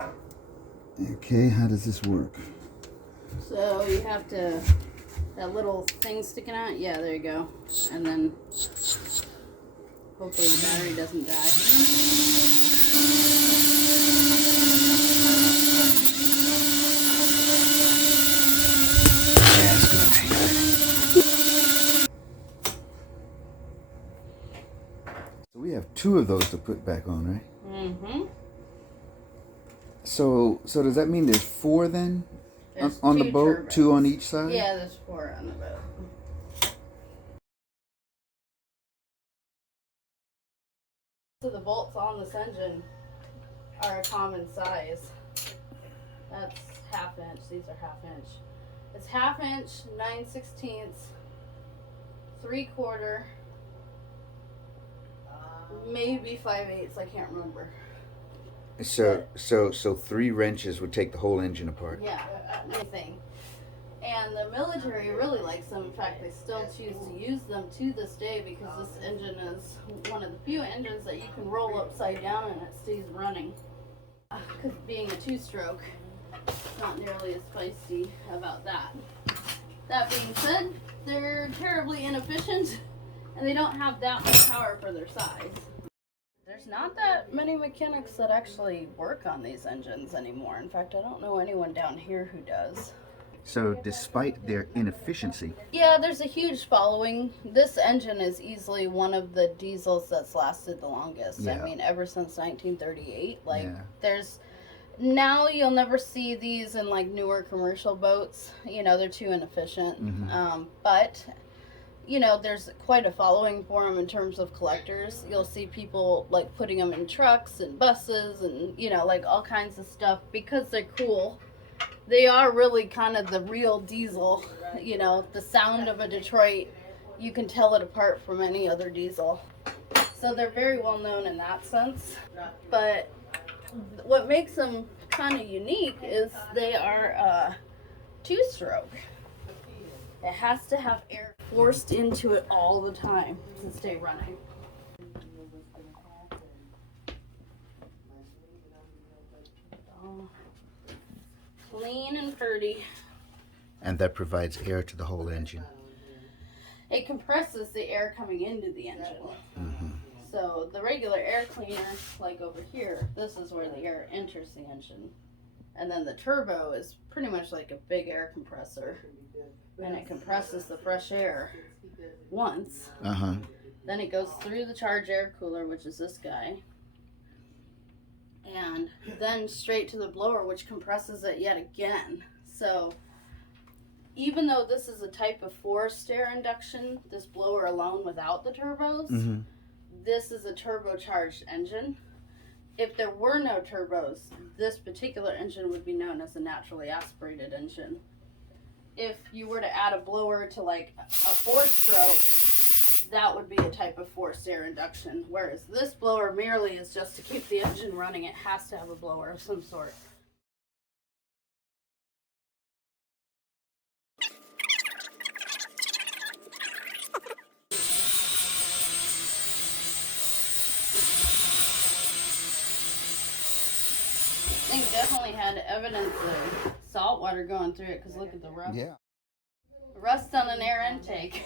Okay, how does this work? So you have to, that little thing sticking out, yeah, there you go. And then hopefully the battery doesn't die. Yeah, it's gonna take it. So we have 2 of those to put back on, right? Mm-hmm. So does that mean there's 4 then? There's On the 2 boat? turbines. 2 on each side? Yeah, there's 4 on the boat. So the bolts on this engine are a common size. That's 1/2 inch. These are 1/2 inch. It's 1/2 inch, 9/16, 3/4, maybe 5/8. I can't remember. So 3 wrenches would take the whole engine apart. Yeah, anything. And the military really likes them. In fact, they still choose to use them to this day because this engine is one of the few engines that you can roll upside down and it stays running. Because being a 2-stroke, not nearly as feisty about that. That being said, they're terribly inefficient and they don't have that much power for their size. There's not that many mechanics that actually work on these engines anymore. In fact, I don't know anyone down here who does. So despite their inefficiency, yeah, there's a huge following. This engine is easily one of the diesels that's lasted the longest. Yeah. I mean, ever since 1938. Like, yeah. there's now you'll never see these in like newer commercial boats. You know, they're too inefficient. But you know, there's quite a following for them in terms of collectors. You'll see people like putting them in trucks and buses and, you know, like all kinds of stuff because they're cool. They are really kind of the real diesel. You know, the sound of a Detroit, you can tell it apart from any other diesel. So they're very well known in that sense. But what makes them kind of unique is they are a 2-stroke. It has to have air forced into it all the time to stay running. Oh, clean and pretty. And that provides air to the whole engine. It compresses the air coming into the engine. So the regular air cleaner, like over here, this is where the air enters the engine. And then the turbo is pretty much like a big air compressor. And it compresses the fresh air once. Then it goes through the charge air cooler, which is this guy. And then straight to the blower, which compresses it yet again. So even though this is a type of forced air induction, this blower alone without the turbos, this is a turbocharged engine. If there were no turbos, this particular engine would be known as a naturally aspirated engine. If you were to add a blower to like a 4-stroke, that would be a type of forced air induction. Whereas this blower merely is just to keep the engine running. It has to have a blower of some sort. I think definitely had evidence of salt water going through it because look at the rust. Yeah. Rust on an air intake.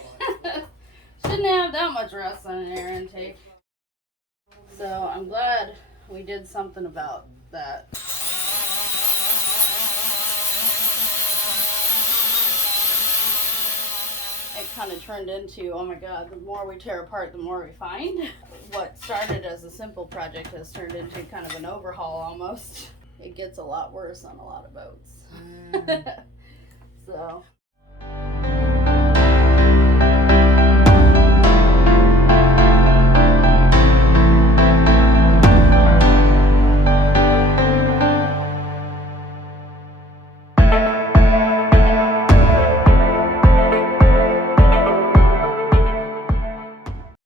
Shouldn't have that much rust on an air intake. So I'm glad we did something about that. It kind of turned into, oh my god, the more we tear apart, the more we find. What started as a simple project has turned into kind of an overhaul almost. It gets a lot worse on a lot of boats. So